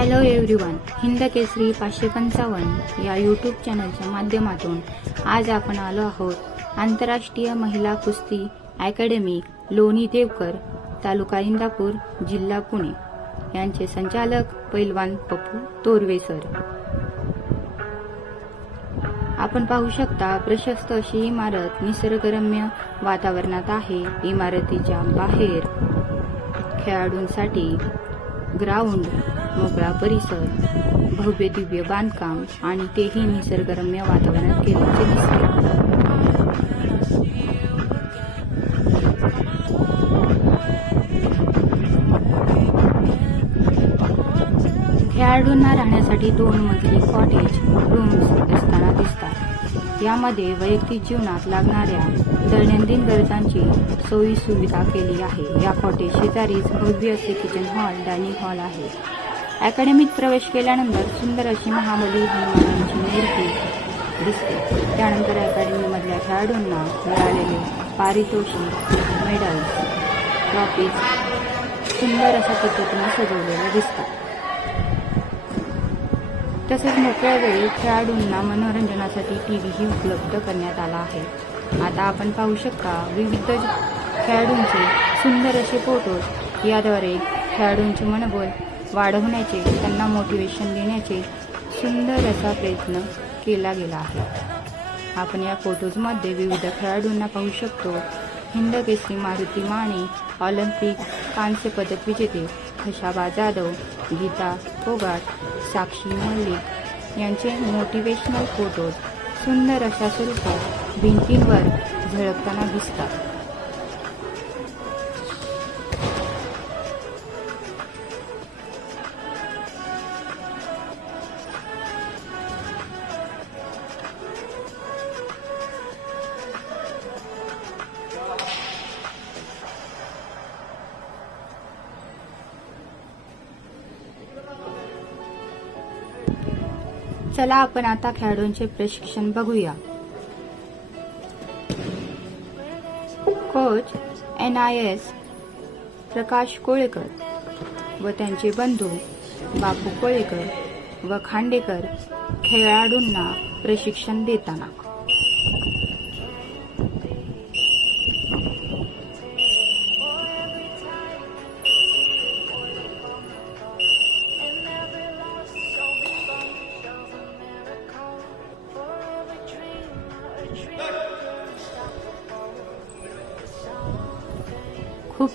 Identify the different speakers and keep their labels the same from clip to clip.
Speaker 1: Hello everyone Hind Kesari पाचशे पंचावन्न या यूट्यूब चॅनलच्या माध्यमातून आज आपण आलो आहोत आंतरराष्ट्रीय महिला कुस्ती अकॅडमी लोणी देवकर तालुका इंदापूर जिल्हा पुणे. यांचे संचालक पैलवान पप्पू तोरवे सर. आपण पाहू शकता प्रशस्त अशी इमारत निसर्गरम्य वातावरणात आहे. इमारतीच्या बाहेर खेळाडूंसाठी ग्राउंड मोकळा परिसर भव्य दिव्य बांधकाम आणि तेही निसर्गरम्य वातावरणात केल्याचे दिसते. खेळाडूंना राहण्यासाठी दोन मजली कॉटेज रूम्स असताना दिसतात. यामध्ये वैयक्तिक जीवनात लागणाऱ्या दैनंदिन गरजांची सोयी सुविधा केली आहे. या कॉटेज शेजारीच भव्य असे किचन हॉल डायनिंग हॉल आहे. अकॅडमीत प्रवेश केल्यानंतर सुंदर अशी महाबली हनुमानांची मूर्ती दिसते. त्यानंतर अकॅडमीमधल्या खेळाडूंना मिळालेले पारितोषिक मेडल्स ट्रॉफीज सुंदर अशा पद्धतीने सजवलेल्या दिसतात. तसेच मोकळ्या वेळी खेळाडूंना मनोरंजनासाठी टी व्हीही उपलब्ध करण्यात आला आहे. आता आपण पाहू शकता विविध खेळाडूंचे सुंदर असे फोटोज. याद्वारे खेळाडूंचे मनोबल वाढवण्याचे त्यांना मोटिवेशन देण्याचे सुंदर असा प्रयत्न केला गेला आहे. आपण या फोटोजमध्ये विविध खेळाडूंना पाहू शकतो. हिंद केसरी मारुती माने ऑलिम्पिक कांस्य पदक विजेते खशाबा जाधव गीता फोगाट साक्षी मल्लिक यांचे मोटिवेशनल फोटोज सुंदर अशा स्वरूपात भिंतींवर झळकताना दिसतात. चला आपण आता खेळाडूंचे प्रशिक्षण बघूया. Coach N I S Prakash Kolekar व त्यांचे बंधू बापू कोळेकर व खांडेकर खेळाडूंना प्रशिक्षण देताना.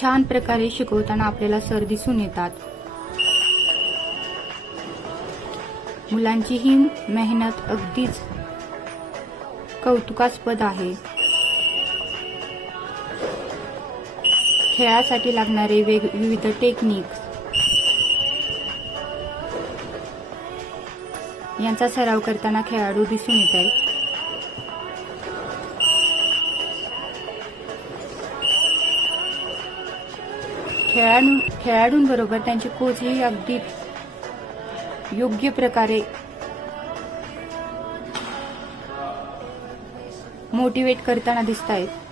Speaker 1: छान प्रकारे शिकवताना आपल्याला सर दिसून येतात. मुलांची ही मेहनत अगदीच कौतुकास्पद आहे. खेळासाठी लागणारे वेग विविध टेक्निक्स यांचा सराव करताना खेळाडू दिसून येत आहे खेळाडू खेळाडूंबरोबर त्यांचे कोचही अगदी योग्य प्रकारे मोटिवेट करताना दिसत आहेत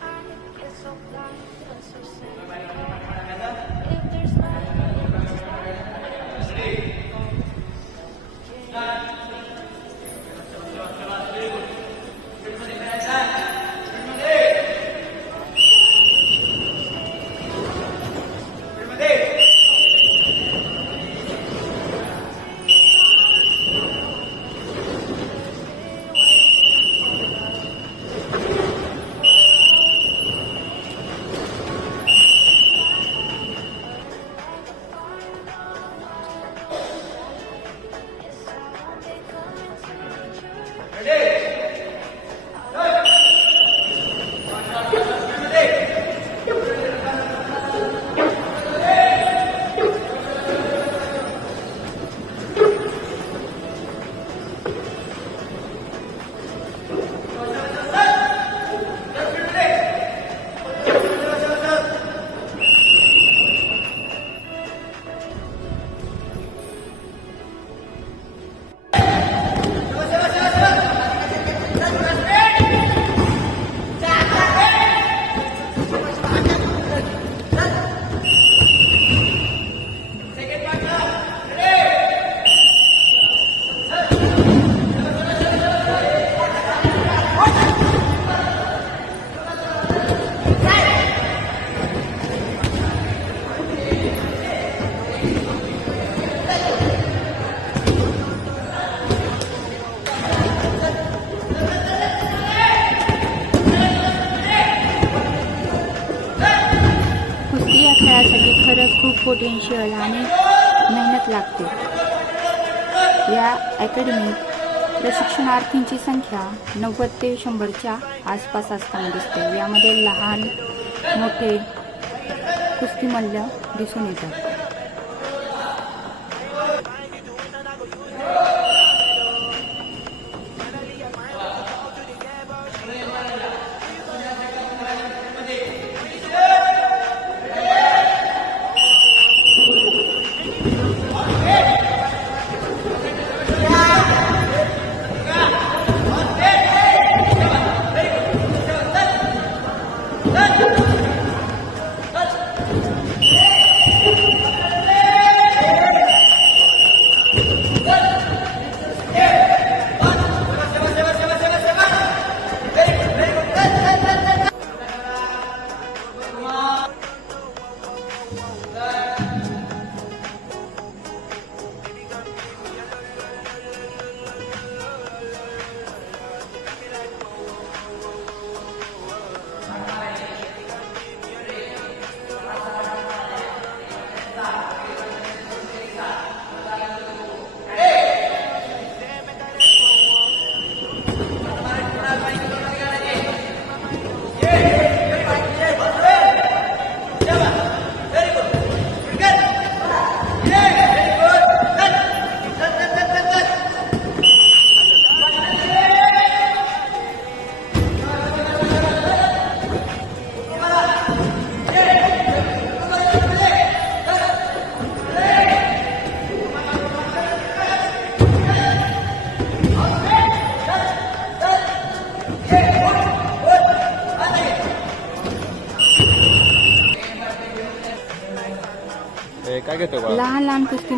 Speaker 1: अकॅडमीत प्रशिक्षणार्थींची संख्या नव्वद ते शंभरच्या आसपास असताना दिसते. यामध्ये लहान मोठे कुस्तीमल्ल दिसून येतात.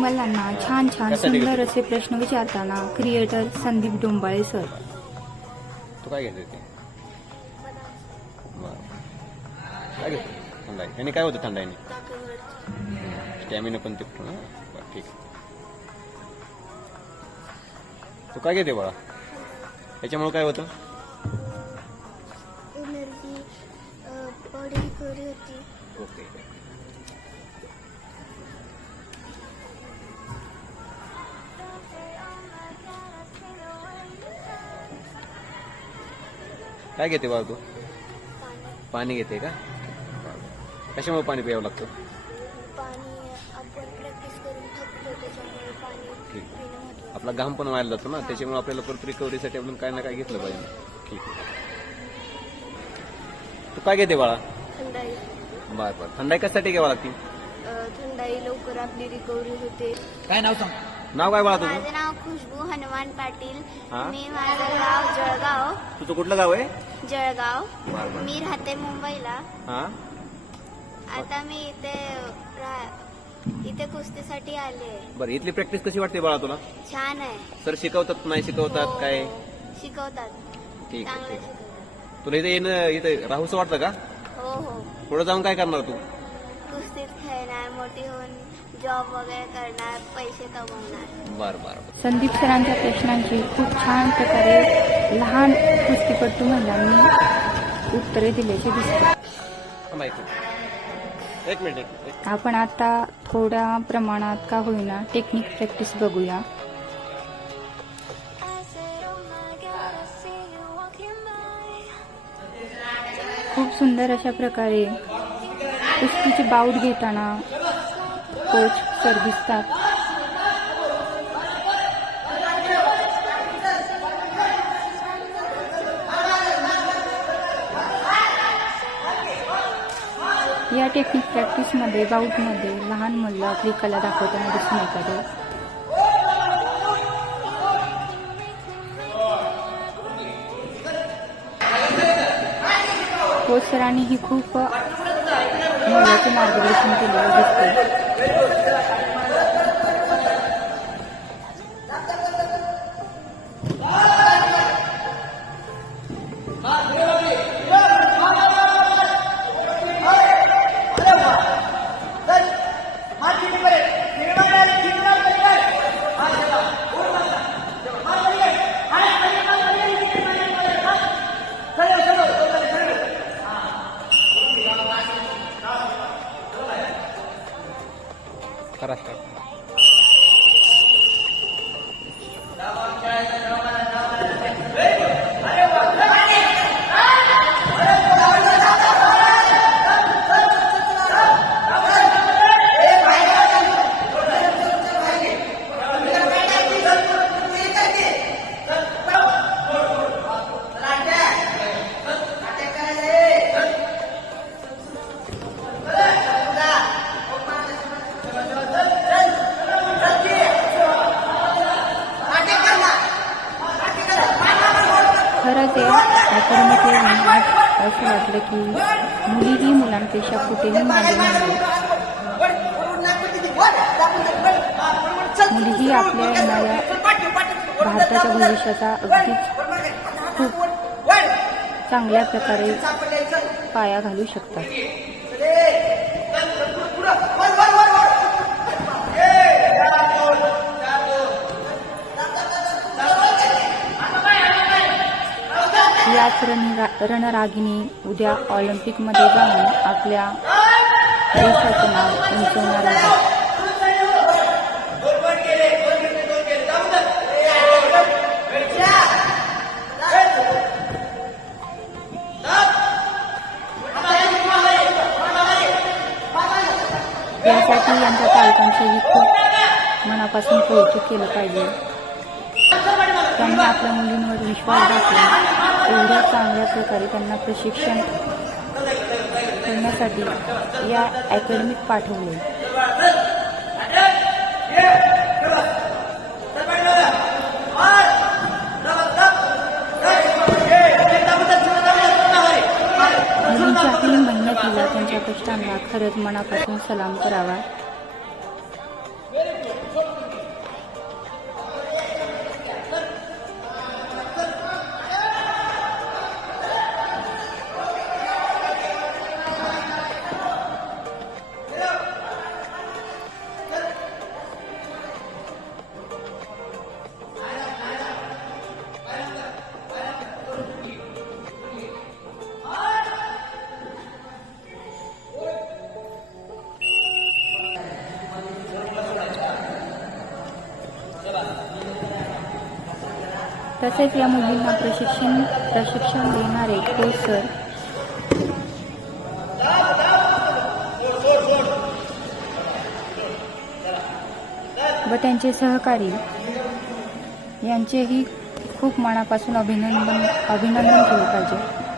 Speaker 1: कुस्तीमल्लांना छान छान सुंदर? असे प्रश्न विचारताना क्रिएटर संदीप डोंबाळे सर
Speaker 2: तू काय घेतो. काय घेतो थंडाई. याने काय होतं थंडाईने? स्टॅमिना पण ते? बरं ठीक तू काय घेते बाळा? याच्यामुळे काय होतं? काय घेते बाळा तू?
Speaker 3: पाणी.
Speaker 2: पाणी घेते का? कशामुळे पाणी प्यावं लागतं?
Speaker 3: पाणी आपण प्रॅक्टिस करून थकतो त्याच्यामुळे पाणी
Speaker 2: ठीक. आपला घाम पण व्हायला जातो ना त्याच्यामुळे आपल्याला परत रिकव्हरीसाठी आपण काय ना काय घेतलं पाहिजे. ठीक. आहे तू काय घेते बाळा?
Speaker 3: थंडाई.
Speaker 2: बर बर. थंडाई कशासाठी घ्यावं लागते?
Speaker 3: थंडाई लवकर आपली रिकव्हरी होते.
Speaker 4: काय नाव सांग?
Speaker 2: नाव काय बाळा तुझं?
Speaker 3: माझं नाव खुशबू हनुमान पाटील.
Speaker 2: हा?
Speaker 3: मी माझं गाव जळगाव.
Speaker 2: तुझं कुठलं गाव आहे?
Speaker 3: जळगाव. मी राहते मुंबईला.
Speaker 2: हा?
Speaker 3: आता मी इथे रा- इथे कुस्तीसाठी आले
Speaker 2: बरं इथली प्रॅक्टिस कशी वाटते बाळा तुला?
Speaker 3: छान आहे.
Speaker 2: सर शिकवतात नाही शिकवतात
Speaker 3: हो,
Speaker 2: काय?
Speaker 3: शिकवतात.
Speaker 2: ठीक आहे
Speaker 3: चांगलं
Speaker 2: ठीक आहे.
Speaker 3: शिकवतात.
Speaker 2: तुला इथे येणं इथे राहूचं वाटतं का?
Speaker 3: हो हो.
Speaker 2: पुढे जाऊन काय करणार तू?
Speaker 3: कुस्तीत खेळणार मोठी होऊन. जॉब वगैरे करणार पैसे कमवणार.
Speaker 2: बर बर.
Speaker 1: संदीप सरांच्या प्रश्नांची खूप छान प्रकारे लहान कुस्तीपटू महिलांनी उत्तरे दिल्याचे दिसते.
Speaker 2: थांबा एक मिनिट. एक मिनिट एक- एक
Speaker 1: आपण आता थोड्या प्रमाणात का होईना टेक्निक प्रॅक्टिस बघूया. खूप सुंदर अशा प्रकारे कुस्तीची बाऊट घेताना कोच सर दिसतात या टेक्निक प्रॅक्टिसमध्ये बाऊटमध्ये लहान मुलं आपली कला दाखवताना दिसून येतात हो. हो, कोच सरांनीही खूप मोलाचे मार्गदर्शन केलेले दिसते भारताच्या अगदीच खूप चांगल्या प्रकारे पाया घालू शकतात. याच रणरा रणरागिणी उद्या ऑलिम्पिकमध्ये जाऊन आपल्या देशाचं नाव उंचवणार आहे. यासाठी यांच्या पालकांचंही खूप मनापासून कौतुक केलं पाहिजे. त्यांनी आपल्या मुलींवर विश्वास दाखवला एवढ्या चांगल्या प्रकारे त्यांना प्रशिक्षण करण्यासाठी या अकॅडमीत पाठवले. मुलींच्या ही मेहनतीला त्यांच्या कष्टांना खरंच मनापासून सलाम करावा. तसेच या मुलींना प्रशिक्षण प्रशिक्षण देणारे कोच सर. व त्यांचे सहकारी यांचेही खूप मनापासून अभिनंदन अभिनंदन केले पाहिजे.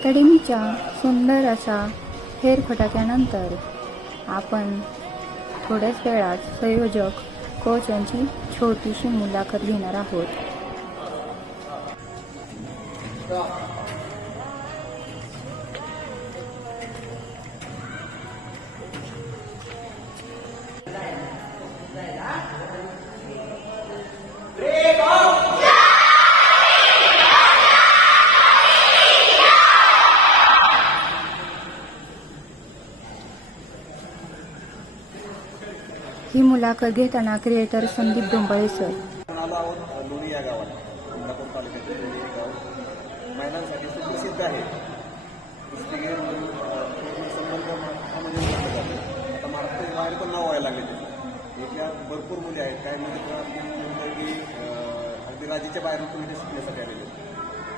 Speaker 1: अकॅडमीच्या सुंदर अशा फेरफटक्यानंतर आपण थोड्याच वेळात संयोजक कोच यांची छोटीशी मुलाखत घेणार आहोत. मुलाखत घेताना क्रिएटर संदीप डोंबळे सर
Speaker 2: आहोत लोणी या गावात. इंदापूर तालुक्यातील लोणी हे गाव. महिलांसाठी सुप्रसिद्ध आहे. कुस्तीगीर म्हणून संबंध हा म्हणजे म्हटलं जातं आता महाराष्ट्राच्या बाहेर पण नाव व्हायला लागले त्याचे इथल्या भरपूर मुली आहेत. काही मुली तर अगदी म्हणतात की अगदी राज्याच्या बाहेरून पण इथे शिकण्यासाठी आलेले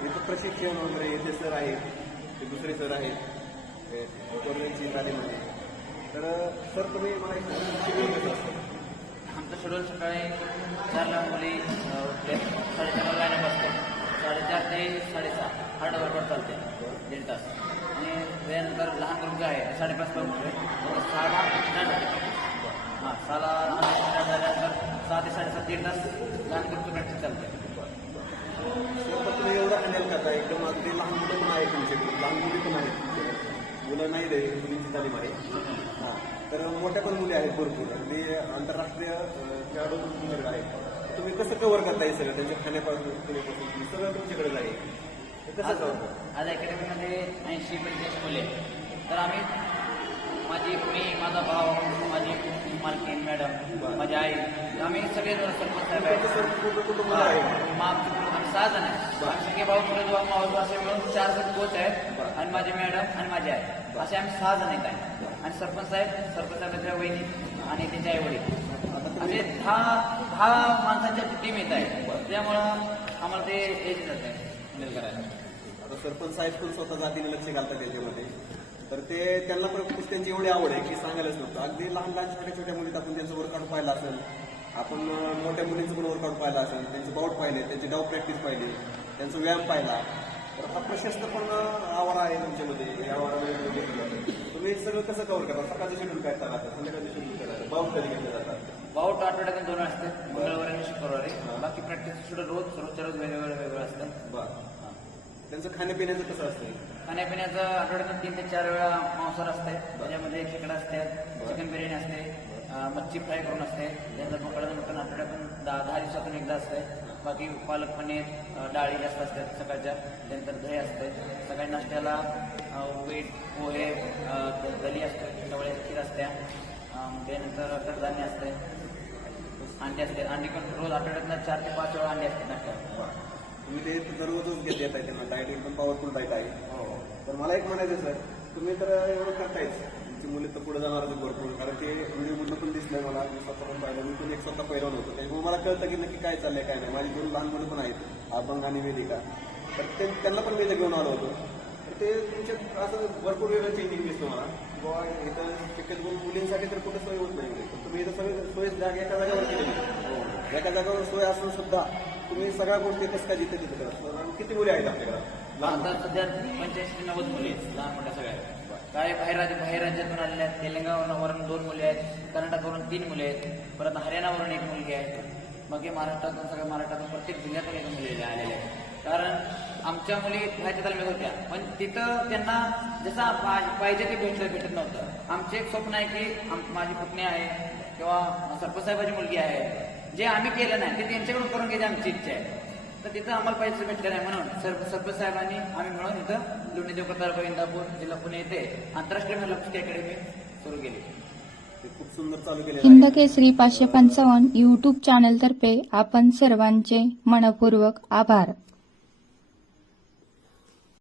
Speaker 2: इथं प्रशिक्षण वगैरे येथे सर आहेत. ते दुसरे सर आहेत. कोरोनाची तालीम आहे. तर सर तुम्ही मला एक
Speaker 4: आमचं शेड्यूल सकाळी चारला मुली साडेचारला लाईनअप असते साडेचार ते साडेसहा. हार्ड वर्कआउट चालते. दीड तास. आणि त्यानंतर लहान जे आहे. ते साडेपाच उठते. सहाला स्टार्ट होते. हां सहाला स्टार्ट झाल्यानंतर सहा ते साडेसात दीड तास लहान ग्रुपची प्रॅक्टिस चालते.
Speaker 2: तुम्ही एवढा हँडल करता एकदम अगदी लहान मुलं पण आहेत तुमच्याकडे लहान मुली पण आहेत. मुलं नाही रे मुलींची तालीम आहे. हां. तर मोठ्या पण मुली आहेत भरपूर. अगदी आंतरराष्ट्रीय खेळाडू तुमच्याकडे आहेत. तुम्ही कसं कव्हर करता हे सगळं? त्यांच्या खाण्यापासून पिण्यापासून सगळं तुमच्याकडे आहे हे कसं कव्हर करता
Speaker 4: आज अकॅडमीमध्ये ऐंशी पंच्याऐंशी मुले आहेत. तर आम्ही माझी मी माझा भाव माझी मालकीन मॅडम माझी आई आम्ही सगळे आहेत.
Speaker 2: कुटुंब आहे?
Speaker 4: सहा जण आहे सगळे भाऊ थोडे भाऊ असे मिळून चार जण कोच आहेत आणि माझे मॅडम आणि माझे आहे असे आम्ही सहा जण येत आहे आणि सरपंच साहेब सरपंच साहेबांच्या वहिनी आणि त्यांच्या आई वडील असे दहा दहा माणसांच्या टीम येत आहे. त्यामुळं आम्हाला ते हे जात आहे करायला
Speaker 2: आता सरपंच साहेब पण स्वतः जातीने लक्ष घालतात त्याच्यामध्ये. तर ते त्यांना पण त्यांची एवढी आवड आहे की सांगायलाच नव्हतं अगदी लहान लहान छोट्या छोट्या मुलीत आपण त्यांचं वर्कआउट पाहिलं असेल आपण मोठ्या मुलींचं पण वर्कआउट पाहिलं असेल त्यांचे बाउट पाहिले त्यांची डाव प्रॅक्टिस पाहिली त्यांचा व्यायाम पाहिला. तर हा प्रशस्त पण आवारा आवार आहे तुमच्यामध्ये या आवारामध्ये. तुम्ही सगळं कसं कव्हर करता? सकाळचं शेड्यूल काय राहतं संध्याकाळचं शेड्यूल काय राहतं बाउट कधी घेतले जातात
Speaker 4: बाऊट आठवड्यातून दोन असते. मंगळवारी आणि शुक्रवारी. बाकी प्रॅक्टिस सुद्धा रोज रोजच्या रोज वेगवेगळं वेगळं असतं.
Speaker 2: बरं. त्यांचं खाण्यापिण्याचं कसं असतं
Speaker 4: खाण्यापिण्याचं आठवड्यातून तीन ते चार वेळा मांसाहार असते त्याच्यामध्ये खेकडा असते चिकन बिर्याणी असते अं, मच्छी फ्राय करून असते. त्यानंतर बोकडाचं मटण आठवड्यातून दहा दहा दिवसातून एकदा असते बाकी पालक पनीर अं, डाळी जास्त असतात सकाळच्या. त्यानंतर दही असते सकाळी नाश्त्याला वीट पोहे दली असते चवळे खीर असते. अं, त्यानंतर कडधान्य असते. अंडे असते. अंडी पण रोज आठवड्यातनं चार ते पाच वेळा अंडे असते नाश्त्यात.
Speaker 2: तुम्ही ते दररोजच घेत येत आहे त्यांना. डाएट एकदम पॉवरफुल डाएट आहे.
Speaker 4: हो.
Speaker 2: तर मला एक म्हणायचं सर तुम्ही तर एवढं करतायच. तुमची मुले तर पुढे जाणार भरपूर. कारण ते व्हिडिओमधलं पण दिसलंय मला. मी स्वतः पण पाहिलं. मी पण एक स्वतः पहिरवलं होतं. त्यामुळे मला कळतं की नक्की काय चाललंय काय नाही. माझी दोन लहान मुलं पण आहेत. अभंग आणि वेदिका. तर ते त्यांना पण मी इथं घेऊन आलो होतो. ते तुमचे असं भरपूर वेगळं चेंजिंग दिसतं मला. बाबा इथं शक्यतो मुलींसाठी तर कुठं सोय होत नाही. पण तुम्ही इथं सगळे सोय जागा एका जागेवर केलेली एका जागेवर सोय असून सुद्धा तुम्ही सगळ्या गोष्टी कसं काय जिथे तिथे करत आणि किती मुली आहेत आपल्याकडे?
Speaker 4: आता सध्या पंच्याऐंशी नव्वद मुली आहेत. लहान मोठ्या सगळ्या काय बाहेर राज्य बाहेर राज्यातून आलेल्या आहेत. तेलंगणावरून दोन मुली आहेत. कर्नाटकवरून तीन मुली आहेत. परत हरियाणावरून एक मुलगी आहे. बाकी महाराष्ट्रातून सगळ्या महाराष्ट्रातून प्रत्येक जिल्ह्यातून एक मुली आलेल्या आहेत कारण आमच्या मुली ह्याच्या तालमीत होत्या. पण तिथं त्यांना जसं पा- पाहिजे ते भेटलं भेटत नव्हतं. आमचे एक स्वप्न आहे की आम- माझी पुतणी आहे किंवा सरपंचसाहेबाची मुलगी आहे. जे आम्ही केलं नाही ते त्यांच्याकडून करून घ्यायची आमची इच्छा आहे. तर तिथं आम्हाला पैसे भेटले नाही म्हणून सर सरपंच साहेबांनी आम्ही मिळून इथं लोणी देवकर तालुका इंदापूर जिल्हा पुणे येथे आंतरराष्ट्रीय महिला कुस्ती अकॅडमी सुरू केली.
Speaker 2: ते खूप सुंदर चालू केलेलं
Speaker 1: हिंद
Speaker 2: आहे.
Speaker 1: केसरी पाचशे पंचावन्न यूट्यूब चॅनलतर्फे आपण सर्वांचे मनपूर्वक आभार.